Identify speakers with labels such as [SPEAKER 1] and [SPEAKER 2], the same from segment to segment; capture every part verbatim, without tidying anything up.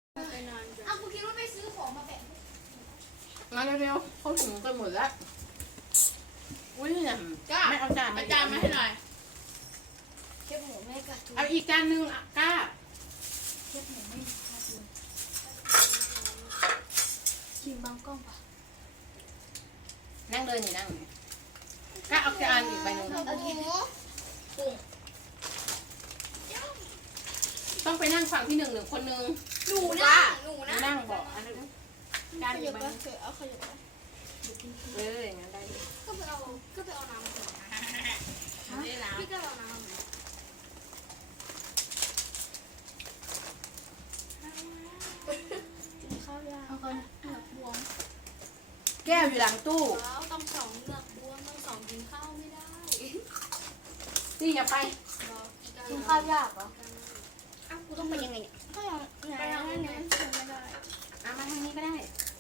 [SPEAKER 1] ไปนานจัง
[SPEAKER 2] อ้าวกูคิดว่าไปซื้อของมาแบ่ง
[SPEAKER 3] มาเร็วๆเขาถึงกันหมดแล้วอุ้ยเนี่ย
[SPEAKER 1] ก้า
[SPEAKER 3] ไม่เอาจาน
[SPEAKER 1] เอาจานมาให้หน่อย
[SPEAKER 2] เชฟหมูไม่กัดทุน
[SPEAKER 3] เอาอีกจานหนึ่งอ่ะกล้า
[SPEAKER 2] เชฟหมูไม่กัดทุนชิมบางกล้องปะ
[SPEAKER 3] นั่งเลยนี่นั่งนี่กล้าเอาจานอีกใบหนึ่ง
[SPEAKER 2] เอากิน
[SPEAKER 1] กุ้ง
[SPEAKER 3] ต้องไปนั่งฝั่งที่หนึ่งหรือคนหนึ่ง
[SPEAKER 2] หนูนะหนูนะ
[SPEAKER 3] นั่งบอกอันนึงจาน
[SPEAKER 2] ข
[SPEAKER 3] อี
[SPEAKER 2] ยั
[SPEAKER 3] ก
[SPEAKER 2] บ
[SPEAKER 3] ใบ
[SPEAKER 2] ก็
[SPEAKER 3] หนึ่ง
[SPEAKER 2] เถอะเอาขยับก็
[SPEAKER 3] เอออย่างนั้นได้อยู่
[SPEAKER 2] ก็ไปเอาก็ไปเอาน้ำมาเถอะ
[SPEAKER 1] ไม่ได้ล้าง
[SPEAKER 2] พี่ก็เอาน้ำมากินข้าวยาเอาคนเหลือกบวม
[SPEAKER 3] แก้วอยู่หลังตู้
[SPEAKER 2] ว้าวต้องสองเหลือกบวมต้องสองกินข้าวไม่ได้
[SPEAKER 3] นี่อย่าไป
[SPEAKER 2] กินข้าวยากเหรออ้าวกูต้องไปยังไงเนี่ยก็ยังไปทางนี้ไม่ได้
[SPEAKER 3] เอามาทางนี้ก็ได้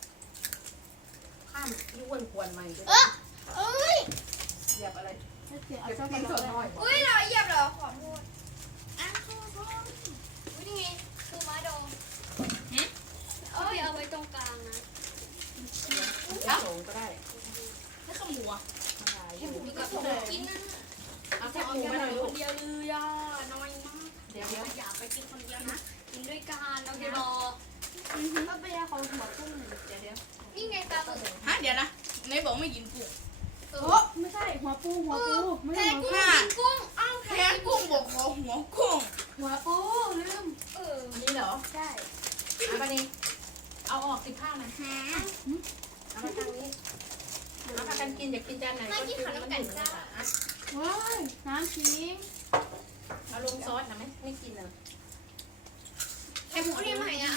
[SPEAKER 3] ข้ามยุ่วนควรมาอีก
[SPEAKER 2] เออเอ้ย
[SPEAKER 3] เหยียบอะไร
[SPEAKER 2] เสีย
[SPEAKER 3] เหยียบกินส่วนน้อย
[SPEAKER 2] อุ้ยเราเหยียบเหรอขอโทษอ้าวขอโทษอุ้ยนี่ไงปูม้าดองเอ้ยเอาไว้ตรงกลางนะ
[SPEAKER 3] ครับก็ได้
[SPEAKER 1] ให้ข้าวหมูอ่ะ
[SPEAKER 2] ให้ผมมีกระผมกินนะ
[SPEAKER 3] เอาแค่หมูมาหน่อยลู
[SPEAKER 2] ค
[SPEAKER 3] ก
[SPEAKER 2] นเดียวเลยอ่ะน้อยมาก
[SPEAKER 3] เดี๋ยวเดี๋ยว
[SPEAKER 2] อยากไปกินคนเดียวนะกินด้วยกันเราจะรอก็ไปยาของหัวกุ้งเดี๋ยวเดี๋ยวนี่ไงตาตุ่ม
[SPEAKER 1] ฮะเดี๋ยวนะในบอกไม่กินกุ้ง
[SPEAKER 2] เอ
[SPEAKER 4] โอ้
[SPEAKER 2] อ
[SPEAKER 4] ไม่ใช่หัวปูหัวปูไม่
[SPEAKER 2] แพ้
[SPEAKER 4] ใช่หัว
[SPEAKER 2] กุ้งกินกุ้งอ้าว
[SPEAKER 1] แพ้กุ้งบอกขอหัวกุ้ง
[SPEAKER 4] หัวปูลืม
[SPEAKER 2] เออ
[SPEAKER 3] อันนี้เหรอ
[SPEAKER 2] ใช่
[SPEAKER 3] เอาไปนี่เอาออกสิข้าวนะเอามาทางนี้เอาพากันกินอยากกินจานไหน
[SPEAKER 2] ไม่กินขนมไก่จ้า
[SPEAKER 4] ว้ายน้ำขิง
[SPEAKER 3] เอาลงซอสนะไหมไม่กินเลย
[SPEAKER 2] แคปหมูนี่ใหม่อ่ะ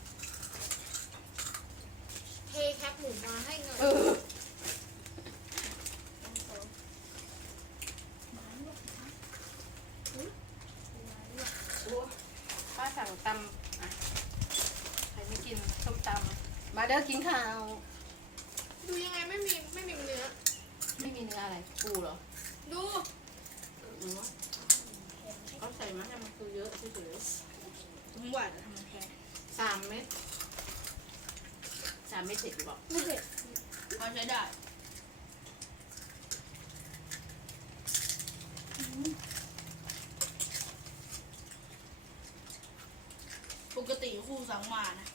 [SPEAKER 2] เทแคปหมูมาให้เงิน
[SPEAKER 3] เออป้าสั่งตำอ่ะใครไม่กินส้มตำมาเด้อกินข้าว
[SPEAKER 2] ดูยังไงไม่มีไม่มีเนื้อ
[SPEAKER 3] ไม่มีเนื้ออะไรปูเหรอ
[SPEAKER 2] ดู
[SPEAKER 3] หรือว่าเขาใส่มาให้มันคือเยอะเฉย
[SPEAKER 1] ผมว่าจะทำมันแพ้
[SPEAKER 3] ๆสามเม็ดสามเม็ดเสร็จหรือเปล่า
[SPEAKER 2] ไม่เผ็ด
[SPEAKER 1] พอใช้ได้ปกติคู่สั่งมานะ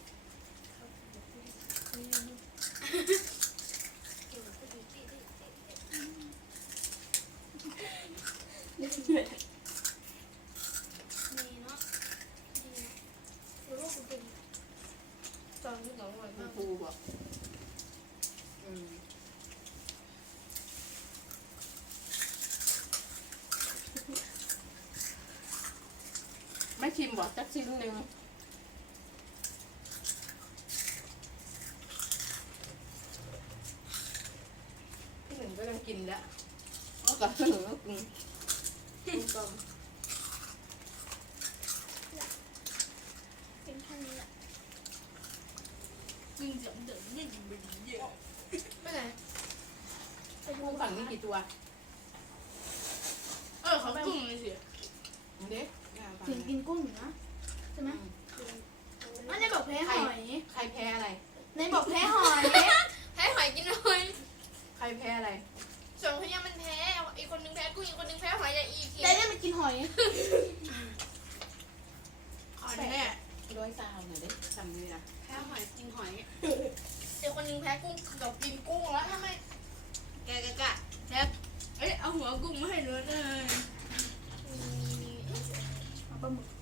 [SPEAKER 2] มีเนาะดีนะหรือว่ากูกิน
[SPEAKER 3] ตอนที่เขาว่าคือปูบอกอืมไม่ชิมบอกจักชิ้นหนึ่งที่หนึ่งก็ยังกินแล้วเอากับที่หนึ่งก็กินกินก่อน
[SPEAKER 2] เป็นแค่นี้แหละ
[SPEAKER 1] กินเสียงเดินไม่กินไปดีเยอะ
[SPEAKER 2] ไปไหนไป
[SPEAKER 3] ปูฝั่งนี้กี่ตัว
[SPEAKER 1] เออเขากุ้งเลยสิ
[SPEAKER 3] เด็ก
[SPEAKER 4] ถึงกินกุ้งอยู่นะใช่ไหมอันนี้บอกแพ้หอย
[SPEAKER 3] ใครแพ้อะไร
[SPEAKER 4] ในบอกแพ้หอย
[SPEAKER 2] ให้หอยกินหน่อย
[SPEAKER 3] ใครแพ้อะไร
[SPEAKER 2] สองคนนี้มันแพ้อีกคนนึงแพ้กุ้งอีกคนนึงแพ้หอยใหญ่อีกที
[SPEAKER 4] ได้ได้มากินหอย
[SPEAKER 1] ขอแน่
[SPEAKER 3] ร้อยซาวหน่อยดิทำด้วยนะ
[SPEAKER 1] แพ้หอยกินหอย
[SPEAKER 2] อีกคนนึงแพ้กุ้งเดี๋ยวกินกุ้งแล้วทำไม
[SPEAKER 1] แกะแกะแกะแซ่บเอ้ยเอาหัวกุ้งมาให้เลยเลย
[SPEAKER 4] เอาปลาหมึก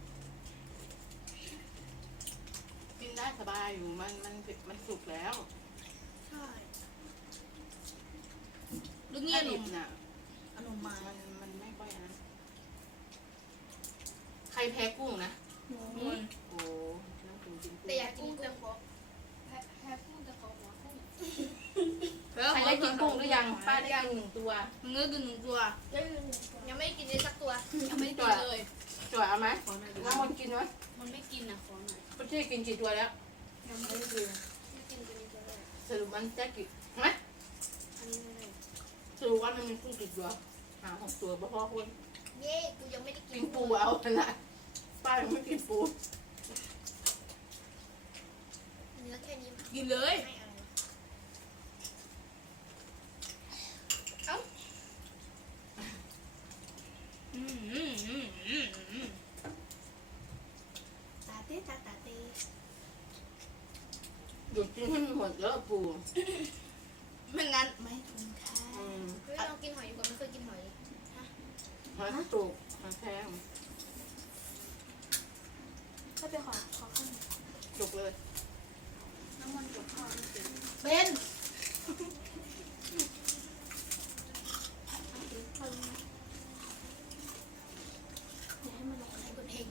[SPEAKER 3] กินได้สบายอยู่มันมันมันสุกแล้ว
[SPEAKER 1] ใช่ลูกเงี้
[SPEAKER 3] ถ้าย
[SPEAKER 1] ห
[SPEAKER 3] ดิ
[SPEAKER 1] นุ่
[SPEAKER 3] บ
[SPEAKER 1] ม
[SPEAKER 3] น่ะ
[SPEAKER 1] ขนมมา
[SPEAKER 3] มันมันไม่ค่อยอันนั้นใครแพ้กุ้งนะ
[SPEAKER 4] หมู
[SPEAKER 1] มัน
[SPEAKER 3] โอ้น้ำกุ้งกินกุ้ง
[SPEAKER 2] แต่อยากกินแต่ขอแพ้แพ้กุ้งแต่ขอหัวกุ้ง
[SPEAKER 3] ใครได้กินกุ้งหรือยังป้าได้กินหนึ่งตัว
[SPEAKER 1] มึงก็กินหนึ่งตัว
[SPEAKER 2] ยังไม่ได้กินเลยสักตัว
[SPEAKER 1] ยังไม่ได้กินเลย
[SPEAKER 3] จั่วเอาไหมน้ำมันกินไหม
[SPEAKER 1] มันไม่กินนะขอหน่อย
[SPEAKER 3] คุณชี่กินกี่ตัวแล้ว
[SPEAKER 2] ยังไม่
[SPEAKER 3] ไม่
[SPEAKER 2] ได้
[SPEAKER 3] ได้กิน
[SPEAKER 2] กินตัวนี้ตัวแรก
[SPEAKER 3] สรุปมันจะกี่ไหม
[SPEAKER 2] อันนี้ไม่ได้
[SPEAKER 3] สรุปว่ามันมีกุ้งกี่ตัวหาหกตัวบ่พอคน
[SPEAKER 2] เย้กูยังไม่ได้กิ
[SPEAKER 3] กิ
[SPEAKER 2] น
[SPEAKER 3] นปูเอาขนาดป้ายังไม่กินปู
[SPEAKER 1] กินเลย
[SPEAKER 2] ไม่อะไร
[SPEAKER 1] อืมอืมอืมอืมอืม
[SPEAKER 4] ตาเต้ตาตาเต้
[SPEAKER 3] หยุดกินให้มันหมดเยอะปู
[SPEAKER 1] ไม่งั้นไม่คุ้มค่า
[SPEAKER 3] อืม
[SPEAKER 2] เฮ้ยลองกินหอยดีกว่าไม่เคยกินหอย
[SPEAKER 3] หอยตุกหอยแพง
[SPEAKER 4] ถ้าไปขอขอข้าว
[SPEAKER 3] จุกเลย
[SPEAKER 4] น้ำมันกับข้าวไม่เป็น
[SPEAKER 1] เป็น
[SPEAKER 4] ข้าวนะอย่าให้มันลงอะไรกดเอง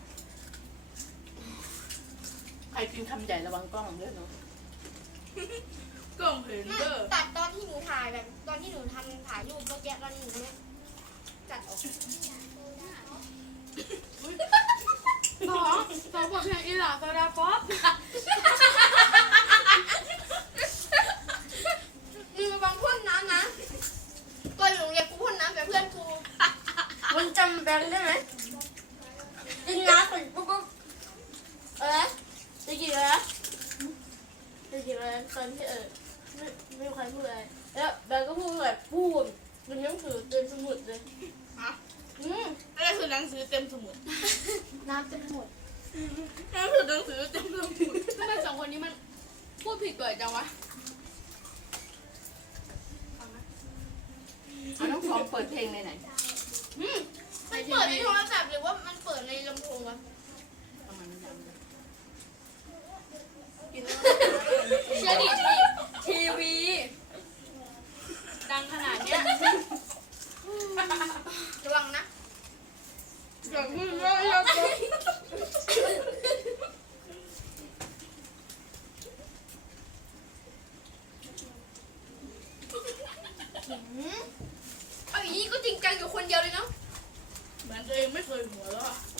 [SPEAKER 3] ใครกินคำใหญ่ระวังกล้องด้วยเนาะ
[SPEAKER 1] กล่องเห็นเด้อ
[SPEAKER 2] ตัดตอนที่หนูถ่ายแบบตอนที่หนูทำถ่ายรูปเมื่อกี้ตอนนี้หนูไม่จัดออก
[SPEAKER 4] สองสองบทเพลงอีหล่าโซดาป๊อป
[SPEAKER 2] มึงระวังพ่นน้ำนะตอนหนูเรียนกูพ่นน้ำแบบเพื่อนกู
[SPEAKER 4] มันจำแบงค์ได้ไหมกินน้ำก่อนปุ๊บปุ๊บเออจะกินอะไรนะจะกินอะไรตอนที่เออไม่ไม่มีใครพูดอะไรแล้วแบงค์ก็พูดแบบพูดมันยังถือเต็มสมุดเลย
[SPEAKER 1] ฮะ
[SPEAKER 4] อืม
[SPEAKER 1] อะไรคือหนังสือเต็มสมุด
[SPEAKER 4] น้ำเต็มหมด
[SPEAKER 1] นั่นคือหนังสือเต็มสมุด
[SPEAKER 4] ทำไมสองคนนี้มันพูดผิดบ่อยจังวะ
[SPEAKER 3] เอาน้องฟองเปิดเพลงในไหน
[SPEAKER 4] อืม
[SPEAKER 2] มันเปิดในโทรศัพท์หรือว่ามันเปิดในลำโพงวะ
[SPEAKER 3] ทำไมมันดังเลย
[SPEAKER 1] กินแล้ว
[SPEAKER 4] เชื่อดิทีวี ดังขนาดเนี้ย
[SPEAKER 2] ระวังนะ
[SPEAKER 1] อย่าพูดว่าอย่าพูด
[SPEAKER 2] เอาอย่างนี้ก็จริงจังอยู่คนเดียวเลยเนาะ
[SPEAKER 1] เหมือนตัวเองไม่เคยหัวเราะ